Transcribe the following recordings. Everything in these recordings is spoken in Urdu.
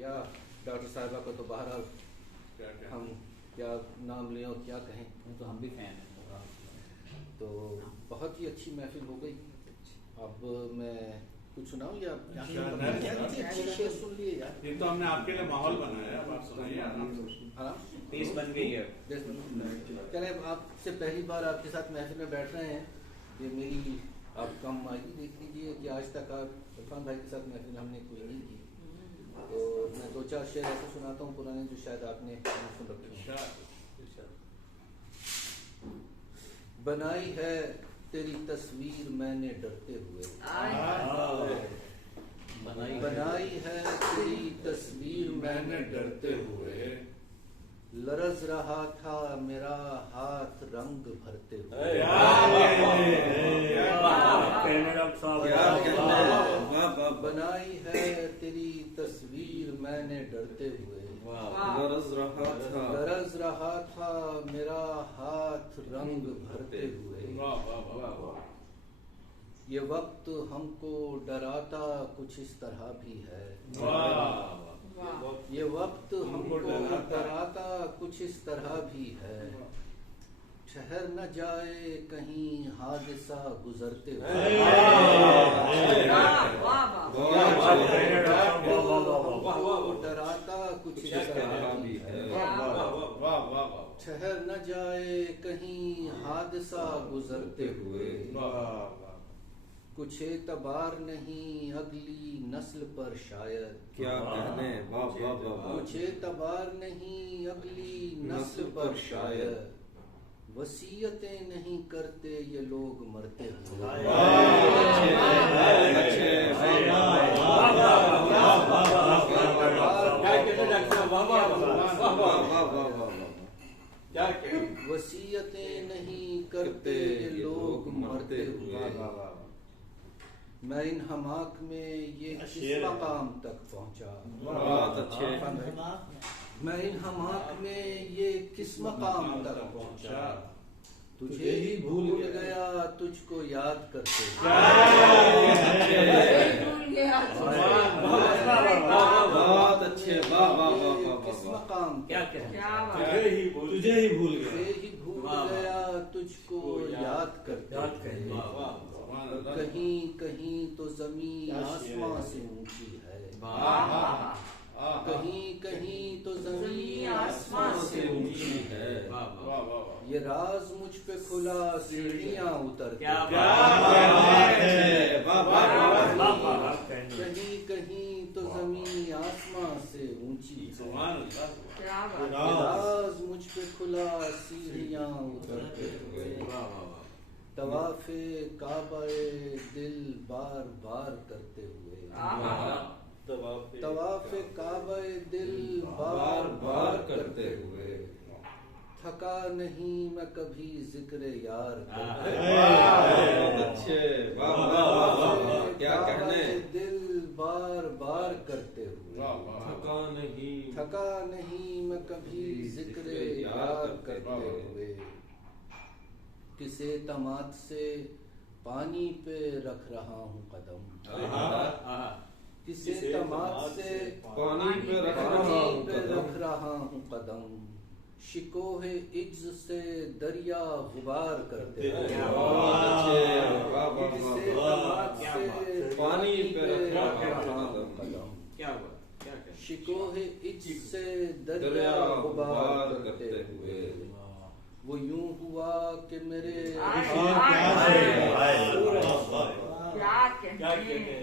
یا ڈاکٹر صاحبہ کو تو بہرحال ہم کیا نام لیں اور کیا کہیں، تو ہم بھی فین ہیں۔ تو بہت ہی اچھی محفل ہو گئی۔ اب میں کچھ سناؤں یا شعر سن لیے یار؟ یہ تو ہم نے آپ کے لیے ماحول بنایا ہے، اب آپ سنائیے آرام سے۔ تیس بن گئی ہے۔ چلیں آپ سے پہلی بار آپ کے ساتھ محفل میں بیٹھ رہے ہیں، یہ میری آپ کم آئی دیکھ لیجیے کہ آج تک آپ عرفان بھائی کے ساتھ محفل ہم نے کوئی نہیں کی، تو میں دو چار شعر ایسے سناتا ہوں پرانے جو شاید آپ نے سن رکھے ہیں۔ بنائی ہے تیری تصویر میں نے ڈرتے ہوئے، بنائی ہے تیری تصویر میں نے ڈرتے ہوئے، لرز رہا تھا میرا ہاتھ رنگ بھرتے ہوئے، بنائی ہے تیری تصویر میں نے ڈرتے ہوئے، لرز رہا تھا میرا ہاتھ رنگ بھرتے ہوئے، یہ وقت ہم کو ڈراتا کچھ اس طرح بھی ہے، یہ وقت ہم کو ڈراتا کچھ اس طرح بھی ہے، ٹھہر نہ جائے کہیں حادثہ گزرتے ہوئے، ڈراتا کچھ اس طرح بھی ہے، ٹھہر نہ جائے کہیں حادثہ گزرتے ہوئے، کچھ اعتبار نہیں اگلی نسل پر شاید، کیا کہنے، کچھ اعتبار نہیں اگلی نسل پر شاید، وصیتیں نہیں کرتے یہ لوگ مرتے ہوئے، وصیتیں نہیں کرتے یہ لوگ مرتے ہوئے، میں ان حماق میں یہ کس مقام تک پہنچا، میں ان حماق میں یہ کس مقام تک پہنچا، تجھے ہی بھول گیا تجھ کو یاد کرتے، بہت اچھے، کس مقام تجھے ہی بھول گیا تجھ کو یاد کرتے، کہیں کہیں تو زمین آسمان سے اونچی ہے، کہیں کہیں تو زمین آسمان سے اونچی ہے، یہ راز مجھ پہ کھلا سیڑھیاں اتر کے، کہیں کہیں تو زمین آسمان سے اونچی ہے، راز مجھ پہ کھلا سیڑھیاں اترتے ہوئے، طواف کعبہ دل بار بار کرتے ہوئے، طواف کعبہ دل بار بار کرتے ہوئے، تھکا نہیں میں کبھی ذکر یار کرتے ہوئے، دل بار بار کرتے ہوئے، تھکا نہیں میں کبھی ذکر یار کرتے ہوئے، کس اعتماد سے پانی پہ رکھ رہا ہوں قدم، کس اعتماد سے پانی پہ رکھ رہا ہوں قدم، شکوہ عجز سے دریا غبار کرتے ہوئے، کس اعتماد سے پانی پہ رکھ رہا ہوں قدم، شکوہ عجز سے دریا غبار کرتے ہوئے، وہ یوں ہوا کہ میرے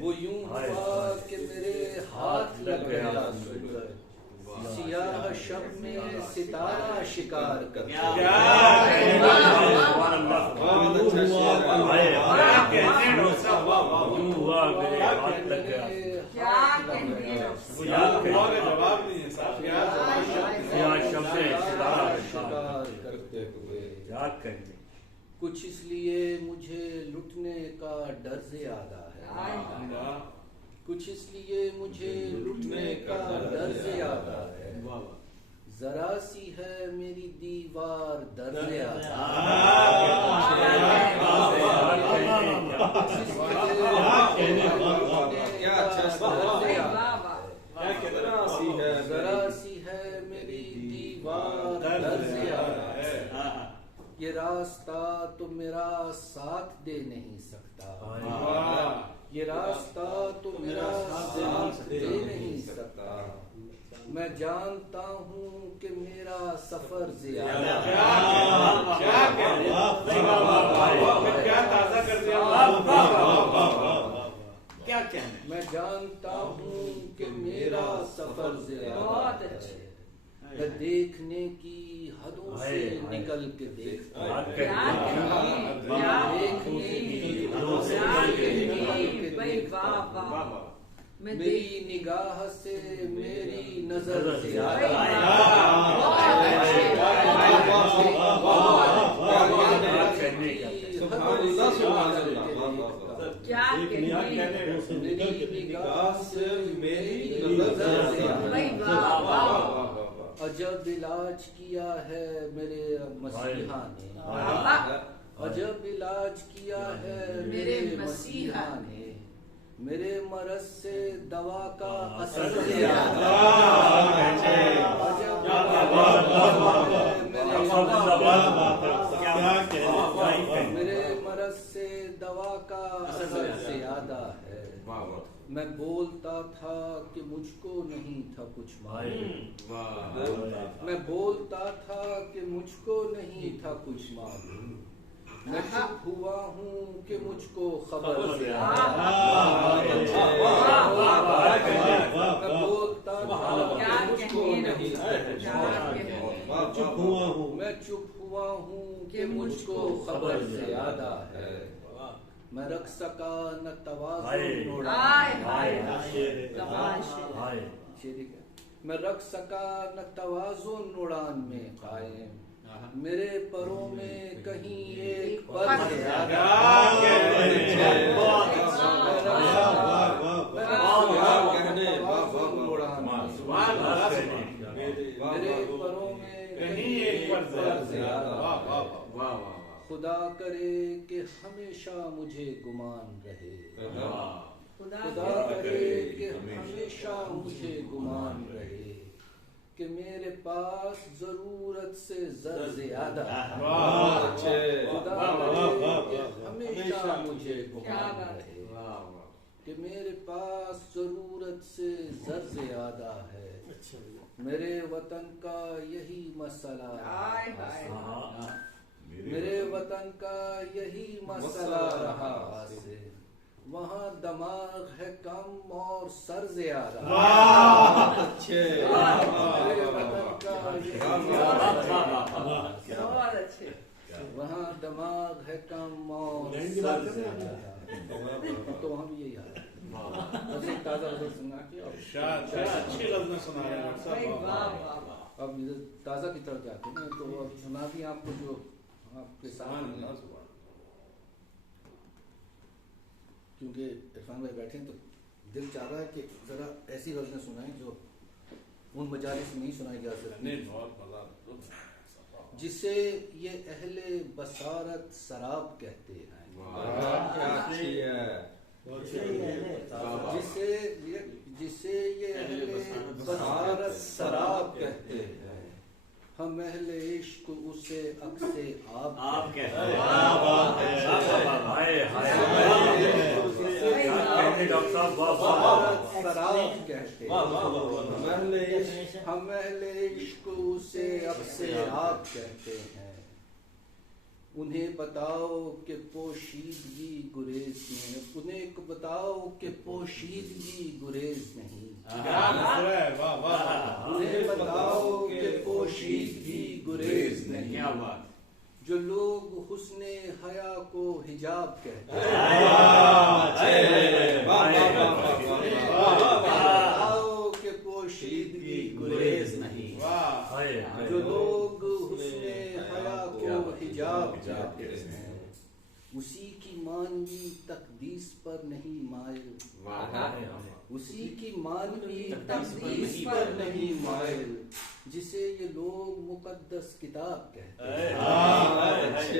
وہ یوں ہوا کہ میرے ہاتھ لگ گیا سورج، سیاہ شب میں ستارہ شکار کرتا، کچھ اس لیے مجھے لٹنے کا ڈر زیادہ ہے، کچھ اس لیے مجھے لٹنے کا ڈر زیادہ ہے، ذرا سی ہے میری دیوار در زیادہ ہے، ذرا سی ہے میری دیوار درز یاد ہے، یہ راستہ تو میرا ساتھ دے نہیں سکتا، یہ راستہ تو میرا ساتھ دے نہیں سکتا، میں جانتا ہوں کہ میرا سفر زیادہ ہے، کیا تازہ کر دیا، کیا کہنے، میں جانتا ہوں کہ میرا سفر زیادہ ہے، میں دیکھنے کی حدوں سے نکل کے دیکھتا ہوں، دیکھنے کی حدوں سے نکل کے دیکھتا ہوں، میری نگاہ سے میری نظر زیادہ ہے، عجب علاج کیا ہے میرے مسیحا نے، عجب علاج کیا ہے میرے مسیحا نے، میرے مرض سے دوا کا اثر زیادہ ہے، میرے مرض سے دوا کا اثر زیادہ ہے، میں بولتا تھا کہ مجھ کو نہیں تھا کچھ معلوم، میں بولتا تھا کہ مجھ کو نہیں تھا کچھ معلوم، میں چپ ہوا ہوں کہ مجھ کو خبر زیادہ ہے، میں بولتا تھا کہ مجھ کو نہیں تھا کچھ معلوم، میں چپ ہوا ہوں کہ مجھ کو خبر زیادہ ہے، میں رکھ سکا نہ توازن میں رکھ سکا نہ توازن اڑان میں قائم، میرے پروں میں کہیں ایک پر زیادہ، میرے پروں میں کہیں ایک پر زیادہ، خدا کرے کہ ہمیشہ مجھے گمان رہے، خدا کرے کہ ہمیشہ مجھے گمان رہے، کہ میرے پاس ضرورت سے زر زیادہ ہے، خدا کرے کہ ہمیشہ مجھے گمان رہے، کہ میرے پاس ضرورت سے زر زیادہ ہے، میرے وطن کا یہی مسئلہ ہے، میرے وطن کا یہی مسئلہ رہا سے، وہاں دماغ ہے کم اور سر زیادہ، میرے وطن کا یہی وہاں دماغ ہے کم اور سر زیادہ، تو ہم یہی حال ہے، تازہ غزل سنا کے اچھی غزلیں سنا رہے ہیں اب تازہ کی طرف جاتے ہیں، تو اب سنا دی آپ کو جو آپ کے سامنے، کیونکہ عرفان بھائی بیٹھے ہیں تو دل چاہ رہا ہے کہ ذرا ایسی غزلیں سنائیں جو ان مجالس میں نہیں سنائی جا سکتی، جسے یہ اہل بصارت سراب کہتے ہیں، جسے یہ اہل بصارت سراب کہتے ہیں، ہم اہل عشق اسے عکس آب کہتے ہیں، سراب کہتے ہیں، ہم اہل عشق اسے عکس آب کہتے ہیں، انہیں بتاؤ کہ پوشیدگی گریز نہیں، انہیں بتاؤ کہ پوشیدگی گریز نہیں، انہیں بتاؤ کہ پوشیدگی گریز نہیں، جو لوگ حسن حیا کو حجاب کہتے ہیں، بتاؤ کہ پوشیدگی گریز نہیں، جو لوگ حسن حیا کو حجاب کہتے ہیں، اسی کی مانوی تقدیس پر نہیں مائل، اسی کی مانوی تقدیس پر نہیں مائل، جسے یہ لوگ مقدس کتاب کہتے ہیں، اسی کی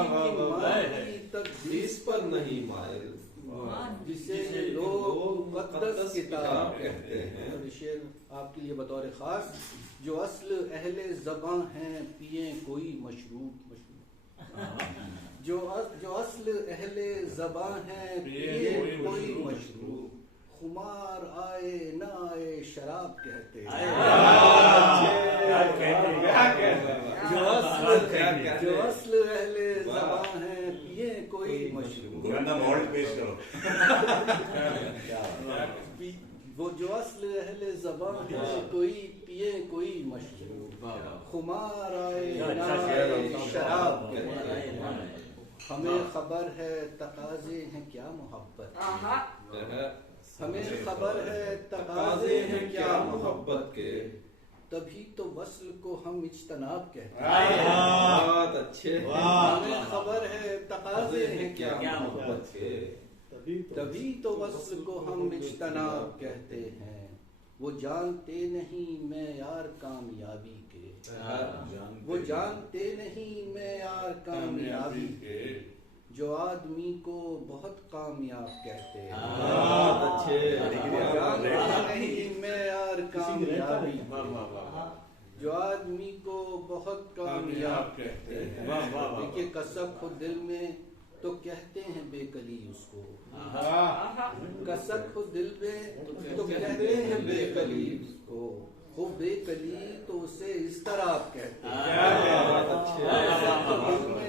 مانوی تقدیس پر نہیں مائل، جسے لوگ مقدس کتاب کہتے ہیں. اور شعر آپ کے لیے بطور خاص. جو اصل اہل زباں ہیں پیئیں کوئی مشروب. جو اصل اہل زباں ہیں پیئیں کوئی مشروب. خمار آئے نہ آئے شراب کہتے ہیں. جو اصل اہل زباں ہیں پیئیں کوئی مشروب. وہ جو اصل اہل زباں ہے کوئی پیے کوئی مشروب. خمار آئے نہ آئے شراب کہتے ہیں. ہمیں خبر ہے تقاضے ہیں کیا محبت. ہمیں خبر ہے تقاضے ہیں کیا محبت کے. تبھی تو وصل کو ہم اجتناب کہتے ہیں. بہت اچھے. ہمیں خبر ہے تقاضے ہیں کیا محبت کے. تبھی تو وصل کو ہم اجتناب کہتے ہیں. وہ جانتے نہیں معیار کامیابی کے. وہ جانتے نہیں معیار کامیابی کے. جو آدمی کو بہت کامیاب کہتے ہیں. جانتے نہیں معیار کامیابی کے. جو آدمی کو بہت کامیاب کہتے ہیں. دیکھیے کسب خود دل میں تو کہتے ہیں بے کلی اس کو. کسب خود دل میں تو کہتے ہیں بے کلی اس کو. وہ بے کلی تو اسے اس طرح کہتے ہیں.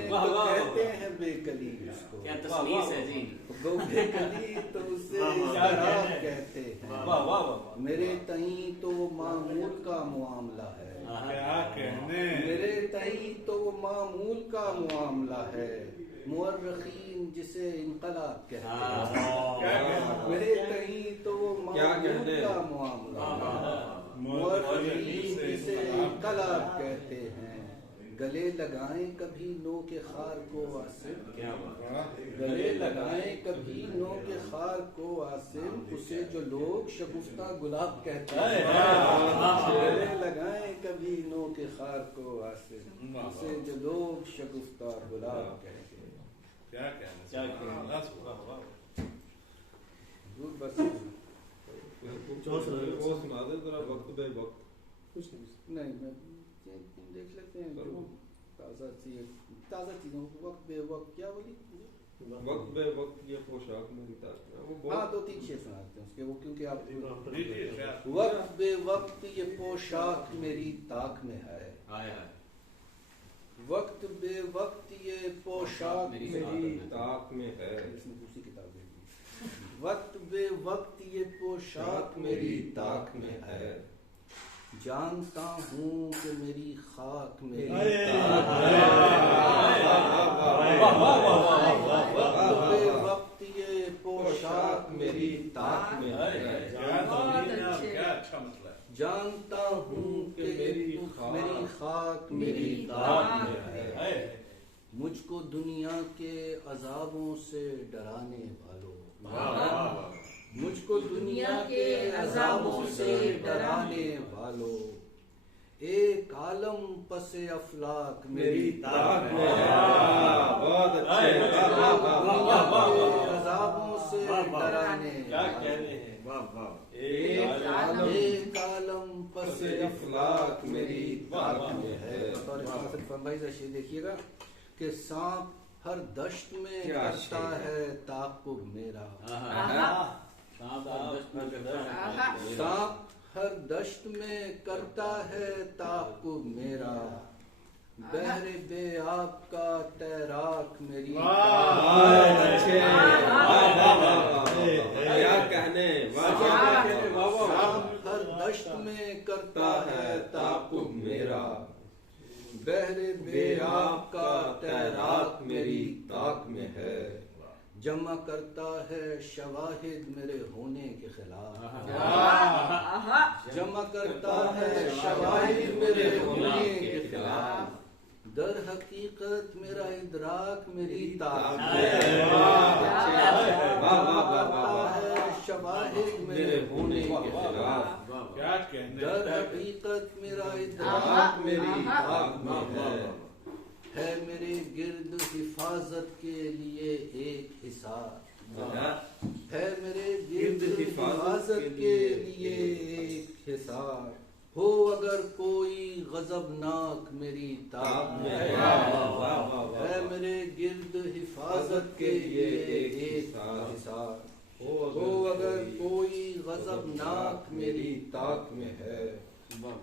تو کہتے ہیں بے کلی اس کو. کیا تصنیف ہے جی. وہ بے کلی تو اسے اس طرح کہتے ہیں. میرے تئیں تو معمول کا معاملہ ہے. میرے تئیں تو معمول کا معاملہ ہے. مورخین جسے انقلاب کہتے ہیں. میرے تئیں تو معمول کا معاملہ ہے. مورخین جسے انقلاب کہتے ہیں. گلے لگائیں کبھی نو کے خار کو آصف. گلے لگائیں کبھی نو کے خار کو آصف. اسے جو لوگ شگفتہ گلاب کہتے ہیں. گلے لگائیں کبھی نو کے خار کو آصف. اسے جو لوگ شگفتہ گلاب کہتے ہیں. کیا کہنا. بس وقت بے وقت نہیں میں دیکھ لیتے ہیں جو تازہ چیزوں. وقت بے وقت کیا بولی. وقت بے وقت یہ پوشاک میری طاق میں. ہاں 2-3 شعر سناتے ہیں اس کے وہ کیونکہ آپ. وقت بے وقت یہ پوشاک میری طاق میں ہے. وقت بے وقت یہ پوشاک میری طاق میں ہے. اس نے دوسری کتاب دی. وقت بے وقت یہ پوشاک میری طاق میں ہے. جانتا ہوں کہ میری خاک میری طاق میں ہے. وقت بے وقت یہ پوشاک میری طاق میں ہے. کیا اچھا مسئلہ ہے. جانتا ہوں کہ میری خاک میری طاق میں ہے. مجھ کو دنیا کے عذابوں سے ڈرانے والوں. مجھ کو دنیا کے عذابوں سے ڈرانے والوں. ایک عالم پس افلاک میری طاق میں ہے. بہت اچھے. دنیا کے عذابوں سے ڈرانے ایک عالم پس افلاک میری طاق میں ہے. دیکھیے گا کہ سانپ ہر دشت میں کرتا ہے تعاقب میرا. سانپ ہر دشت میں کرتا ہے تعاقب میرا. بحر بے آب کا تیراک میری. کیا کہنے. سانپ ہر دشت میں کرتا ہے تعاقب میرا. بحر بے آب کا تیراک میری طاق میں ہے. جمع کرتا ہے شواہد میرے ہونے کے خلاف. جمع کرتا ہے شواہد میرے ہونے کے خلاف. در حقیقت میرا ادراک میری طاق میں ہے. کرتا ہے شواہد میرے ہونے کے خلاف. در حقیقت میرا ادراک میری طاق میں ہے. میرے گرد حفاظت کے لیے ایک حصار. ہے میرے گرد حفاظت کے لیے ایک حصار ہو اگر کوئی غضبناک میری طاق میں ہے میرے گرد حفاظت کے لیے ایک حصار ہو اگر کوئی غضبناک میری طاق میں ہے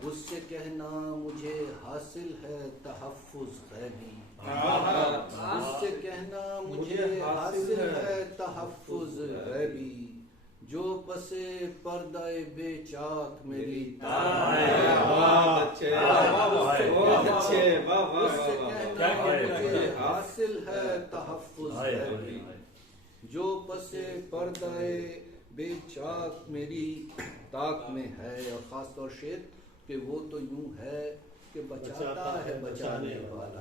اس سے کہنا مجھے حاصل ہے تحفظ غیبی اس سے کہنا مجھے حاصل ہے تحفظ غیبی جو پسے پردہ بے چاک میری طاق میں اس سے کہنا مجھے حاصل ہے تحفظ غیبی جو پسے پردہ بے چاک میری طاق میں ہے. اور خاص طور شعر کہ وہ تو یوں ہے کہ بچاتا ہے بچانے والا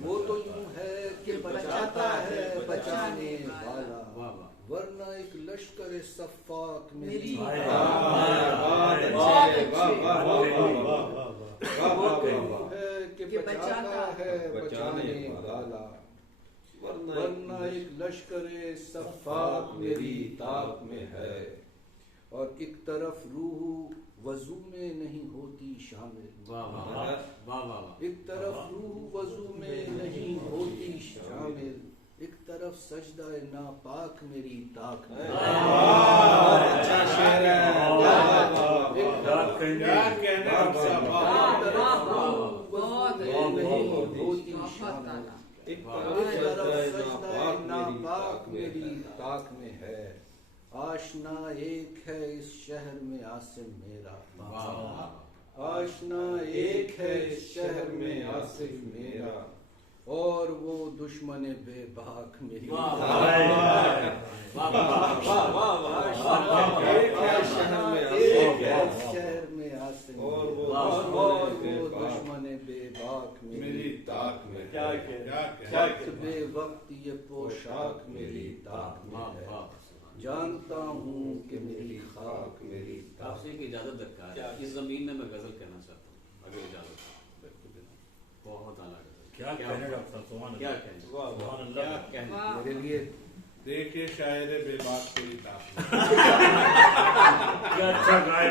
وہ تو یوں ہے کہ بچاتا ہے بچانے والا ورنہ ایک لشکر صفاق میری وہ تو یوں ہے کہ بچاتا ہے بچانے والا ورنہ ایک لشکر صفاق میری طاق میں ہے. اور ایک طرف روح وضو میں نہیں ہوتی شامل ایک طرف روح وضو میں نہیں ہوتی شامل ایک طرف سجدہ ناپاک میری طاق میں ایک طرف سجدہ ناپاک میری طاق میں ہے. آشنا ایک ہے اس شہر میں عاصم میرا آشنا ایک ہے اس شہر میں عاصم میرا اور وہ دشمن بے باک میری شہر میں عاصم اور وہ دشمن بے باک میری طاق میں بے وقت یہ پوشاک میری طاق میں ہے. جانتا ہوں کہ میری خاک میری آپ سے ایک اجازت درکار ہے. اس زمین میں غزل کہنا چاہتا ہوں اگر اجازت بہت اعلیٰ کیا کہنے ڈاکٹر صاحب کیا کہنے میرے لیے دیکھے شاعر بے باک تیری طاق کیا اچھا گائے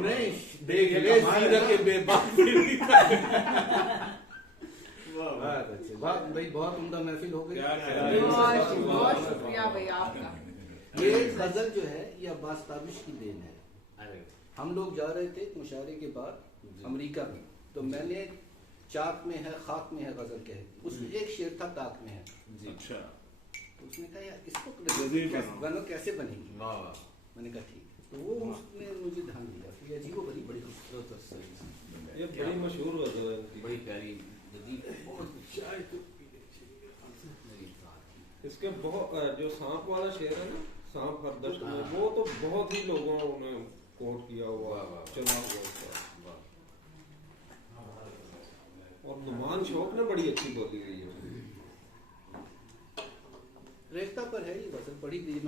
نہیں دیکھ لے سیرت بے باک تیری طاق بھائی بہت عمدہ محفل ہو گئی. بہت شکریہ بھائی آپ کا. یہ غزل جو ہے یہ عباس تابش کی دین ہے. ہم لوگ جا رہے تھے مشاعرے کے بعد امریکہ میں تو میں نے چاک میں ہے خاک میں ہے غزل کہی اس میں ایک شعر تھا تاک میں ہے. اچھا تو اس نے کہا یار اس کو کیسے بنے گی. میں نے کہا ٹھیک تو وہ اس نے مجھے دھیان دیا کہ عجیب و غریب بڑی خوبصورت یہ بڑی مشہور غزل ہے بڑی پیاری اس کے بہت جو سانپ والا شعر ہے نا سانپ ہر دشت میں وہ تو بہت ہی لوگوں نے کوٹ کیا ہوا چلا ہوا اس کا. اور نعمان شوق نے بڑی اچھی بولی گئی ہے. ریختہ پر ہے یہ غزل پڑھی گئی.